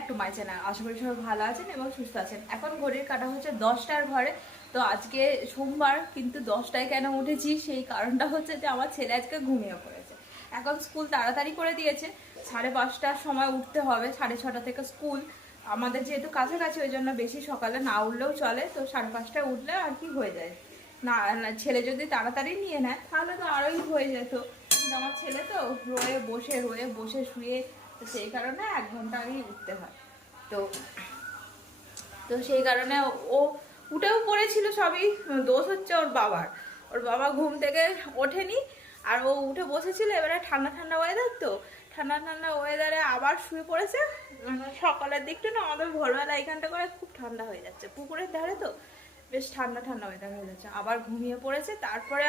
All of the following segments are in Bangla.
ব্যাক টু মাই চ্যানেল আশা করি সবাই ভালো আছেন এবং সুস্থ আছেন। এখন ঘড়ির কাটা হচ্ছে দশটার ঘরে। তো আজকে সোমবার, কিন্তু দশটায় কেন উঠেছি? সেই কারণটা হচ্ছে যে আমার ছেলে আজকে ঘুমিয়ে পড়েছে। এখন স্কুল তাড়াতাড়ি করে দিয়েছে। সাড়ে পাঁচটার সময় উঠতে হবে, সাড়ে ছটা থেকে স্কুল। আমাদের যেহেতু কাছাকাছি, ওই জন্য বেশি সকালে না উঠলেও চলে। তো সাড়ে পাঁচটায় উঠলে আর কি হয়ে যায়। না ছেলে যদি তাড়াতাড়ি নিয়ে নেয়, তাহলে তো আরোই হয়ে যেত। আমার ছেলে তো রয়ে, বসে রয়ে, বসে শুয়ে তো সেই কারণে এক ঘণ্টা আগেই উঠতে হয়। তো তো সেই কারণে ও উঠেও পড়েছিল সবই, দোষ হচ্ছে ওর বাবার। ওর বাবা ঘুম থেকে ওঠেনি, আর ও উঠে বসেছিল, এবারে ঠান্ডা ঠান্ডা ওয়েদার তো। ঠান্ডা ঠান্ডা ওয়েদারে আবার শুয়ে পড়েছে। সকালের দিকটা না আমাদের ভোরবেলা এখানটা করে খুব ঠান্ডা হয়ে যাচ্ছে, পুকুরের ধারে তো। বেশ ঠান্ডা ঠান্ডা ওয়েদার হয়ে যাচ্ছে। আবার ঘুমিয়ে পড়েছে, তারপরে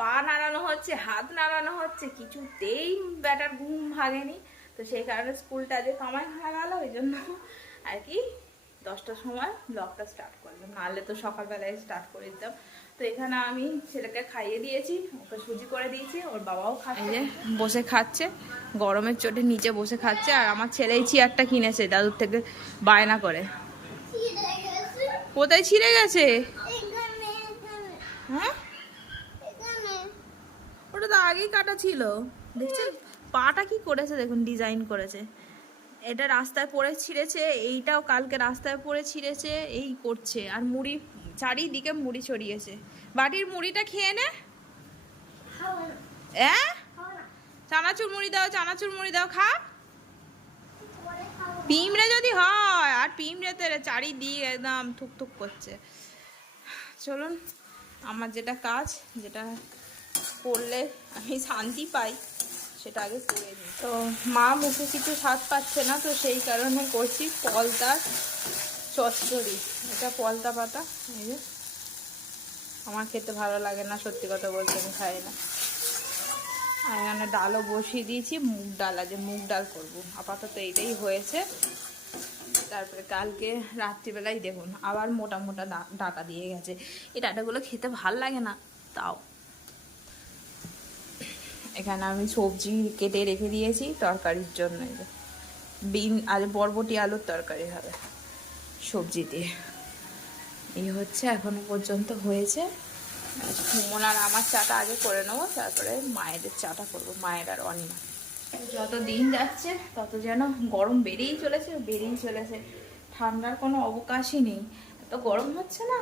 পা নাড়ানো হচ্ছে, হাত নাড়ানো হচ্ছে, কিছুতেই ব্যাটার ঘুম ভাগেনি তো সেই কারণে স্কুলটা যে কামাই হয়ে গেল ওই জন্য আর কি দশটার সময় ব্লগটা স্টার্ট করলাম। নাহলে তো সকালবেলায় স্টার্ট করে দিতাম। তো এখানে আমি ছেলেকে খাইয়ে দিয়েছি ওকে সুজি করে দিয়েছি ওর বাবাও খাচ্ছে। বসে খাচ্ছে গরমের চোটে নিচে বসে খাচ্ছে আর আমার ছেলেই চেয়ারটা কিনেছে দাদুর থেকে বায়না করে। কোথায় ছিঁড়ে গেছে? হ্যাঁ? ওটা তো আগেই কাটা ছিল। দেখছেন? পাটা কি করেছে দেখুন ডিজাইন করেছে। এটা রাস্তায় পড়ে ছিঁড়েছে, এইটাও কালকে রাস্তায় পড়ে ছিঁড়েছে, এই করছে। আর মুড়ি, চারিদিকে মুড়ি ছড়িয়েছে। বাটির মুড়িটা খেয়ে নে। হ্যাঁ? চানাচুর মুড়ি দাও, চানাচুর মুড়ি দাও, খা। পিমড়ে যদি হয়, আর পিমড়েতে চারিদিক একদম থুক থুক করছে। চলুন, আমার যেটা কাজ, যেটা করলে আমি শান্তি পাই। সেটা আগে করে নিই। তো মা মুখে কিছু স্বাদ পাচ্ছে না, তো সেই কারণে করছি পলতার চচ্চড়ি। এটা পলতা পাতা, এই যে। আমার খেতে ভালো লাগে না, সত্যি কথা বলতে আমি খাই না। আর এখানে ডালও বসিয়ে দিয়েছি, মুগ ডাল আছে, মুগ ডাল করব। আপাতত এইটাই হয়েছে। তারপরে কালকে রাত্রিবেলায় দেখুন, আবার মোটা মোটা ডাটা দিয়ে গেছে। এই ডাটাগুলো খেতে ভালো লাগে না, তাও। এখানে আমি সবজি কেটে রেখে দিয়েছি তরকারির জন্য। বিন আর বরবটি আলুর তরকারি হবে সবজি দিয়ে। এই হচ্ছে এখনও পর্যন্ত হয়েছে। সুমন আর আমার চাটা আগে করে নেব, তারপরে মায়েদের চাটা করব, মায়ের আর অনিমা। যত দিন যাচ্ছে, তত যেন গরম বেড়েই চলেছে বেড়েই চলেছে। ঠান্ডার কোনো অবকাশই নেই। এত গরম হচ্ছে না।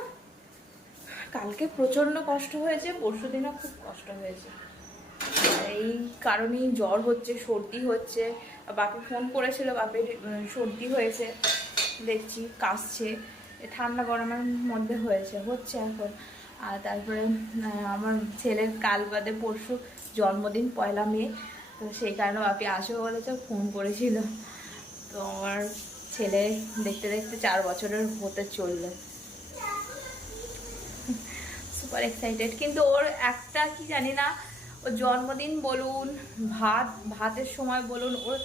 কালকে প্রচণ্ড কষ্ট হয়েছে পরশু দিনও খুব কষ্ট হয়েছে। এই কারণেই জ্বর হচ্ছে, সর্দি হচ্ছে বাপি ফোন করেছিল, বাপির সর্দি হয়েছে, দেখছি কাশছে ঠান্ডা গরমের মধ্যে হয়েছে, হচ্ছে এখন। আর তারপরে আমার ছেলের কাল বাদে পরশু জন্মদিন, পয়লা মে, তো সেই কারণে বাপি আসবে বলেছে ফোন করেছিল। তো আমার ছেলে দেখতে দেখতে চার বছরের হতে চলল। সুপার এক্সাইটেড কিন্তু ওর একটা কি জানি না ওর জন্মদিন বলুন ভাত ভাতের সময় বলুন ওর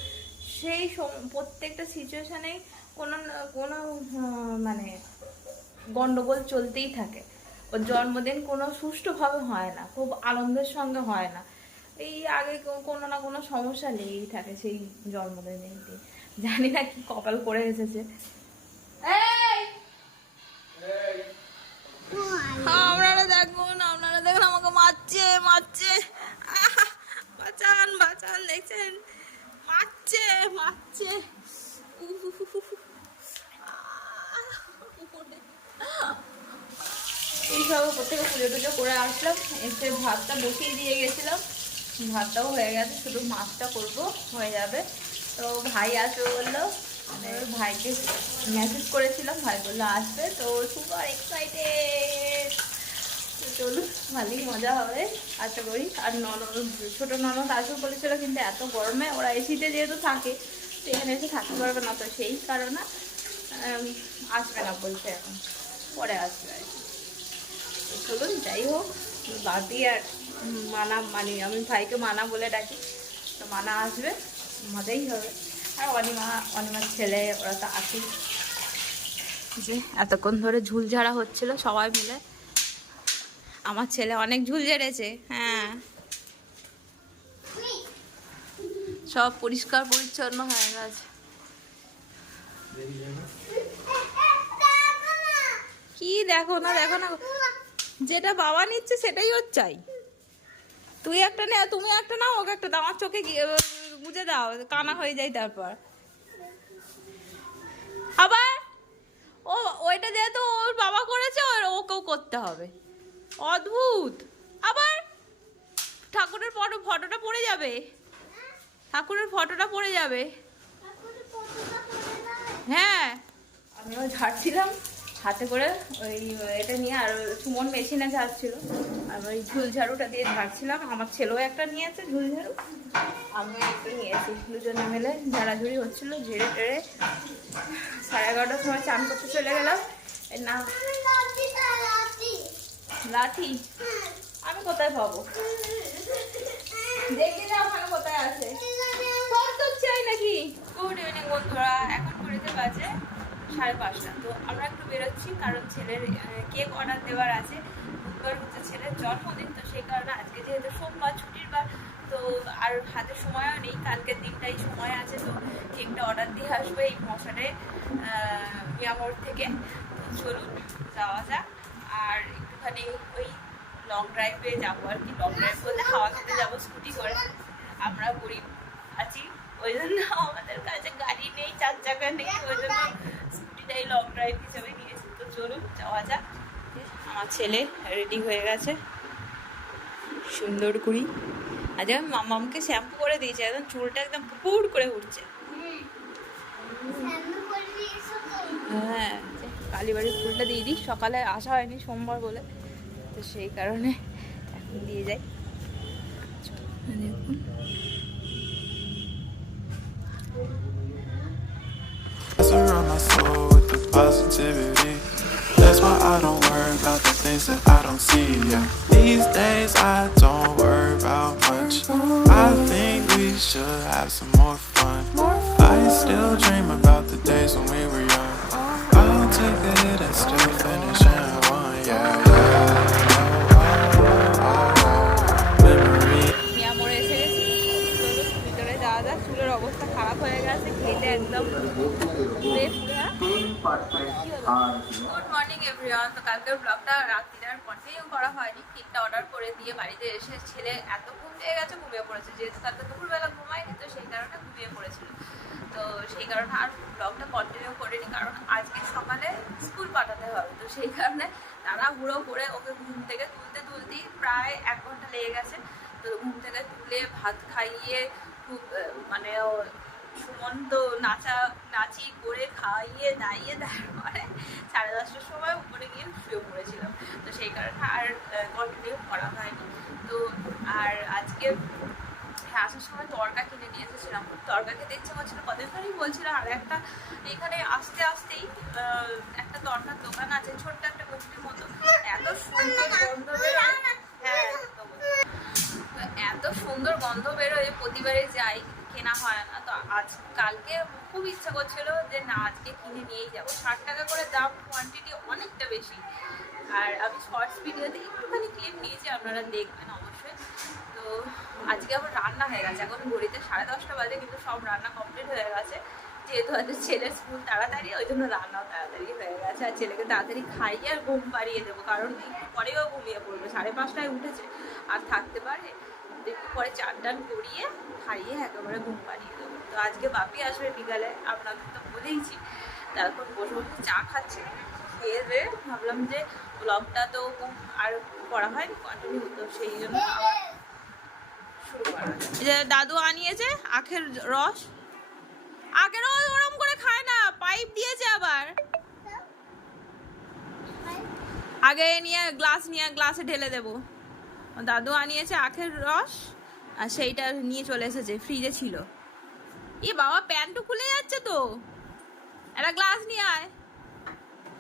সেই প্রত্যেকটা সিচুয়েশনে কোনো কোনো মানে গন্ডগোল চলতেই থাকে। ওর জন্মদিন কোনো সুষ্ঠুভাবে হয় না খুব আনন্দের সঙ্গে হয় না। এই আগে কোনো না কোনো সমস্যা লেগেই থাকে সেই জন্মদিনের দিন। জানি না কি কপাল করে এসেছে। দেখুন দেখুন দেখছেন? মারছে মারছে। এইসব প্রত্যেকে পুজো টুজো করে আসলাম। এসে ভাতটা বসিয়ে দিয়ে গেছিলাম। ভাতটাও হয়ে গেছে, শুধু মাছটা করব, হয়ে যাবে। তো ভাই আসবে বলল মানে ভাইকে মেসেজ করেছিলাম, ভাই বলল আসবে। তো সুপার এক্সাইটেড চলুন ভালোই মজা হবে, আশা করি। আর ননদ, ছোটো ননদ আসবে বলেছিল, কিন্তু এত গরমে ওরা এসিতে যেহেতু থাকে, তো এখানে এসে থাকতে পারবে না, তো সেই কারণে আসবে না বলছে এখন। পরে আসবে চলুন, যাই হোক বাদি আর মানা মানে আমি ভাইকে মানা বলে ডাকি, তো মানা আসবে মজাই হবে। আর অনিমা, অনিমার ছেলে, ওরা তো আসি যে এতক্ষণ ধরে ঝুল ঝাড়া হচ্ছিল, সবাই মিলে আমার ছেলে অনেক ঝুল ঝেড়েছে হ্যাঁ। সব পরিষ্কার পরিচ্ছন্ন হয়ে গেছে। কি দেখো না দেখো না। যেটা বাবা নিচ্ছে সেটাই ওর চাই। তুই একটা নে, তুমি একটা নাও, ওকে একটা দাও। আমার চোখে বুঝে দাও, কানা হয়ে যায় তারপর। আবার ও, ওইটা যেহেতু ওর বাবা করেছে, ওর ওকেও করতে হবে। অদ্ভুত। আবার ঠাকুরের ফটো ফটোটা পড়ে যাবে। ঠাকুরের ফটোটা পড়ে যাবে। হ্যাঁ। আমিও ঝাড়ছিলাম, হাতে করে ওই এটা নিয়ে আর সুমন মেশিনে ঝাড়ছিল। আর ওই ঝুল ঝাড়ুটা দিয়ে ঝাড়ছিলাম। আমার ছেলেও একটা নিয়েছে ঝুল ঝাড়ু। আমিও একটা নিয়েছি। দুজনে মিলে ঝাড়াঝুড়ি হচ্ছিল, ঝেড়ে টেড়ে সাড়ে এগারোটার সময় চান করতে চলে গেলাম। না। লাঠি? আমি কোথায় পাবো? দেখে যাও ওখানে কোথায় আছে। তো চাই নাকি? গুড ইভিনিং বন্ধুরা। এখন ঘড়িতে বাজে সাড়ে পাঁচটা। তো আমরা একটু বেরোচ্ছি, কারণ ছেলের কেক অর্ডার দেওয়ার আছে। বুধবার হচ্ছে ছেলের জন্মদিন, তো সেই কারণে আজকে যেহেতু সোমবার, ছুটির বার, তো আর হাতে সময়ও নেই। কালকের দিনটাই সময় আছে, তো কেকটা অর্ডার দিয়ে আসবে এই মশারে মিয়ামোড় থেকে। চলুন, যাওয়া যাক। আর একটুখানি ওই লং ড্রাইভে যাব আর কি। লং ড্রাইভ বলতে হাওয়া খেতে যাব স্কুটি করে। আমরা গরিব আছি ওই জন্য আমাদের কাছে গাড়ি নেই চার চাকা নেই ওই জন্য স্কুটিটাই লং ড্রাইভ হিসেবে নিয়েছি। তো চলুন যাওয়া যাক। আমার ছেলে রেডি হয়ে গেছে। সুন্দর করি আজ আমি মামামকে শ্যাম্পু করে দিয়েছি একদম চুলটা একদম পুর করে উঠছে। হ্যাঁ কালীবাড়ির ফুলটা দিয়ে দিই। সকালে আসা হয়নি সোমবার বলে। তো সেই কারণে এখন দিয়ে যাই। some I still dream about the days when we were young. I'll take the hit and still finish and one. Yeah, yeah. Memory. চুলের অবস্থা খারাপ হয়ে গেছে খেতে একদম পুড়ে পুড়ে গুড মর্নিং এভরিওয়ান তো কালকের ব্লগটা রাত্রিরে আর কন্টিনিউ করা হয়নি। কেকটা অর্ডার করে দিয়ে বাড়িতে এসে ছেলে এত ঘুম পেয়ে গেছে, ঘুমিয়ে পড়েছে। যেহেতু কালকে দুপুরবেলা ঘুমায়নি, তো সেই কারণে ঘুমিয়ে পড়েছিল। তো সেই কারণে আর ব্লগটা কন্টিনিউ করিনি, কারণ আজকে সকালে স্কুল পাঠাতে হবে। তো সেই কারণে তারা হুড়ো করে ওকে ঘুম থেকে তুলতে তুলতেই প্রায় এক ঘণ্টা লেগে গেছে। তো ঘুম থেকে তুলে ভাত খাইয়ে, খুব মানে সুমন তো নাচা, নাচি, করে খাইয়ে দাইয়ে তারপরে সাড়ে দশটার সময় উপরে গিয়ে শুয়ে পড়েছিলাম। তো সেই কারণে আর কন্টিনিউ করা হয়নি। তো আর আজকে হ্যাঁ আসার সময় তরকা কিনে নিয়ে এসেছিলাম তরকা খেতে ইচ্ছে করছিল কদিন ধরেই বলছিলাম আর একটা এখানে আসতে আসতেই একটা তরকার দোকান আছে, ছোট্ট একটা কচুরির মতো। এত সুন্দর গন্ধ হ্যাঁ এত সুন্দর গন্ধ বেরোয়, প্রতিবারে যাই, কেনা হয় না। আজ কালকে খুব ইচ্ছা করছিল যে না, আজকে কিনে নিয়েই যাব। ষাট টাকা করে দাম কোয়ান্টিটি অনেকটা বেশি। আর আমি শর্টস ভিডিওতে একটুখানি ক্লিপ নিয়েছি, আপনারা দেখবেন অবশ্যই। তো আজকে আবার রান্না হয়ে গেছে। এখন ঘড়িতে সাড়ে দশটা বাজে, কিন্তু সব রান্না কমপ্লিট হয়ে গেছে। যেহেতু হয়তো ছেলের স্কুল তাড়াতাড়ি, ওই জন্য রান্নাও তাড়াতাড়ি হয়ে গেছে। আর ছেলেকে তাড়াতাড়ি খাইয়ে আর ঘুম পাড়িয়ে দেবো, কারণ একটু পরেও ঘুমিয়ে পড়বে। সাড়ে পাঁচটায় উঠেছে, আর থাকতে পারে। একটু পরে চান টান করিয়ে খাইয়ে একেবারে ঘুম পাড়িয়ে দেবো। তো আজকে বাপি আসবে বিকালে আপনাদের তো বলেইছি। তারপর বসে বসে চা খাচ্ছে। খেয়ে ভাবলাম যে ব্লগটা তো আর করা হয়নি কন্টিনিউ তো সেই জন্য আবার শুরু দাদু আনিয়েছে আখের রস। আখের রস ওরম করে খায় না পাইপ দিয়েছে আবার। আগে নিয়ে গ্লাস নিয়ে গ্লাসে ঢেলে দেবো। দাদু আনিয়েছে আখের রস, আর সেইটা নিয়ে চলে এসেছে ফ্রিজে ছিল। এ বাবা, প্যান্টও খুলে যাচ্ছে তো। একটা গ্লাস নিয়ে আয়।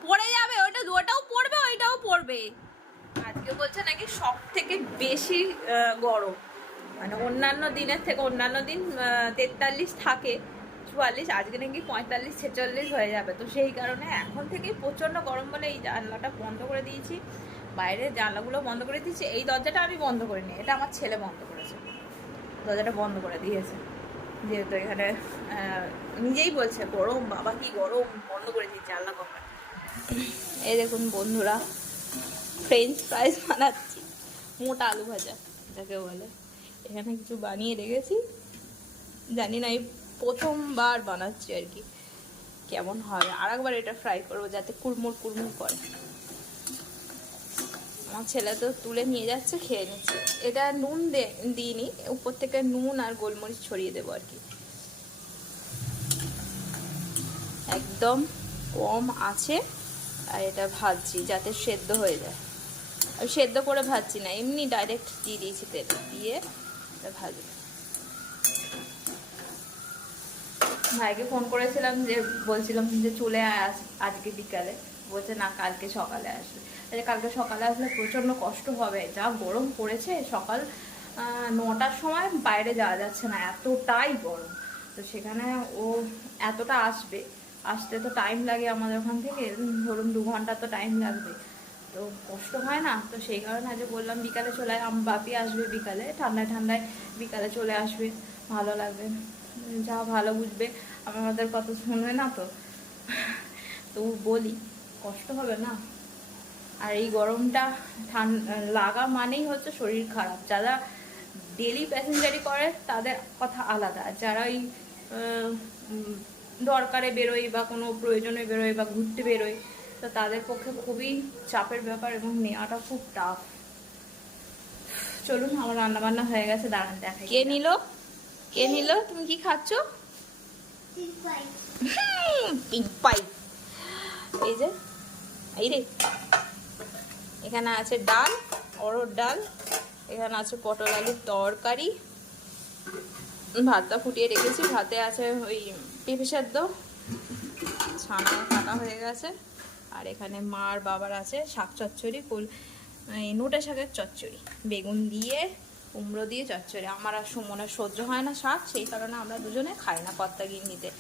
পড়ে যাবে ওটা ওটাও পড়বে, ওইটাও পড়বে। আজকে বলছে নাকি সব থেকে বেশি গরম। মানে অন্যান্য দিনের থেকে, অন্যান্য দিন তেতাল্লিশ থাকে, চুয়াল্লিশ, আজকে নাকি পঁয়তাল্লিশ, ছেচল্লিশ হয়ে যাবে। তো সেই কারণে এখন থেকেই প্রচণ্ড গরম বলে এই জানলাটা বন্ধ করে দিয়েছি। বাইরের জানলাগুলো বন্ধ করে দিয়েছি। এই দরজাটা আমি বন্ধ করিনি, এটা আমার ছেলে বন্ধ করেছে। দরজাটা বন্ধ করে দিয়েছে। যেহেতু এখানে নিজেই বলছে, গরম, বাবা কি গরম? বন্ধ করে দিয়েছে আল্লাহ কপাল এই দেখুন বন্ধুরা ফ্রেঞ্চ ফ্রাইস বানাচ্ছি, মোটা আলু ভাজা যাকে বলে। এখানে কিছু বানিয়ে রেখেছি, জানি না, এই প্রথমবার বানাচ্ছি আর কি, কেমন হবে আর একবার এটা ফ্রাই করব যাতে কুড়মুড় কুড়মুড় করে। আমার ছেলে তো তুলে নিয়ে যাচ্ছে, খেয়ে নিচ্ছে। এটা নুন দিইনি, উপর থেকে নুন আর গোলমরিচ ছড়িয়ে দেবো আর কি। একদম কম আছে, আর এটা ভাজছি যাতে সেদ্ধ হয়ে যায়। আমি সেদ্ধ করে ভাজছি না, এমনি ডাইরেক্ট দিয়ে দিয়েছি তেল, দিয়ে এটা ভাজবো। ভাইকে ফোন করেছিলাম যে, বলছিলাম যে চলে আয় আজ- আজকে বিকালে। বলছে, না, কালকে সকালে আসবে। আরে কালকে সকালে আসলে প্রচণ্ড কষ্ট হবে। যা গরম পড়েছে সকাল নটার সময় বাইরে যাওয়া যাচ্ছে না, এতটাই গরম। তো সেখানে ও এতটা আসবে, আসতে তো টাইম লাগে আমাদের ওখান থেকে। ধরুন দু ঘণ্টা তো টাইম লাগবে। তো কষ্ট হয় না? তো সেই কারণে আজ বললাম, বিকালে চলে আম বাপি আসবে বিকালে। ঠান্ডায় ঠান্ডায় বিকালে চলে আসবে, ভালো লাগবে। যা ভালো বুঝবে, আমাদের কথা শুনবে না তো? তো বলি। কষ্ট হবে না? আর এই গরমটা ঠান্ডা লাগা মানেই হচ্ছে শরীর খারাপ। যারা ডেলি প্যাসেঞ্জারি করে তাদের কথা আলাদা। যারা উম, দরকারে বেরোয় বা কোনো প্রয়োজনে বেরোয় বা ঘুরতে বেরোয় তো তাদের পক্ষে খুবই চাপের ব্যাপার এবং নেওয়াটা খুব টাফ চলুন আমার রান্না বান্না হয়ে গেছে দাঁড়ান দেখাই কে নিল? কে নিল? তুমি কি খাচ্ছ? পিঙ্ক পাই এই যে, এই রে। এখানে আছে ডাল অরড় ডাল। এখানে আছে পটল আলুর তরকারি। ভাতটা ফুটিয়ে রেখেছি। ভাতে আছে ওই পেঁপে সেদ্ধ। ছানা কাটা হয়ে গেছে। আর এখানে মার বাবার আছে শাক চচ্চড়ি, কুল নোটে শাকের চচ্চড়ি। বেগুন দিয়ে, কুমড়ো দিয়ে চচ্চড়ি। আমার আর সুমনের সহ্য হয় না শাক। সেই কারণে আমরা দুজনে খাই না কর্তা গিন্নিতে।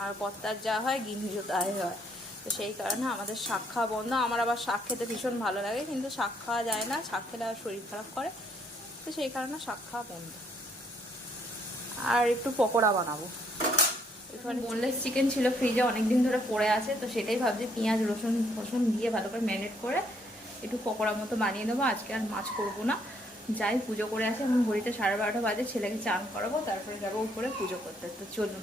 আর কর্তার যা হয় গিন্নিরও তাই হয়। তো সেই কারণে আমাদের শাক খাওয়া বন্ধ। আমার আবার শাক খেতে ভীষণ ভালো লাগে, কিন্তু শাক খাওয়া যায় না, শাক খেলে আর শরীর খারাপ করে। তো সেই কারণে শাক খাওয়া বন্ধ। আর একটু পকোড়া বানাবো। এখানে বোনলেস চিকেন ছিল ফ্রিজে অনেকদিন ধরে পড়ে আছে, তো সেটাই ভাবছি পেঁয়াজ, রসুন, ফসুন দিয়ে ভালো করে ম্যারিনেট করে একটু পকোড়া মতো বানিয়ে দেবো আজকে আর মাছ করব না। যাই পুজো করে আসি। এখন ঘড়িতে সাড়ে বারোটা বাজে, ছেলেকে চান করাবো, তারপরে যাব উপরে পুজো করতে। তো চলুন।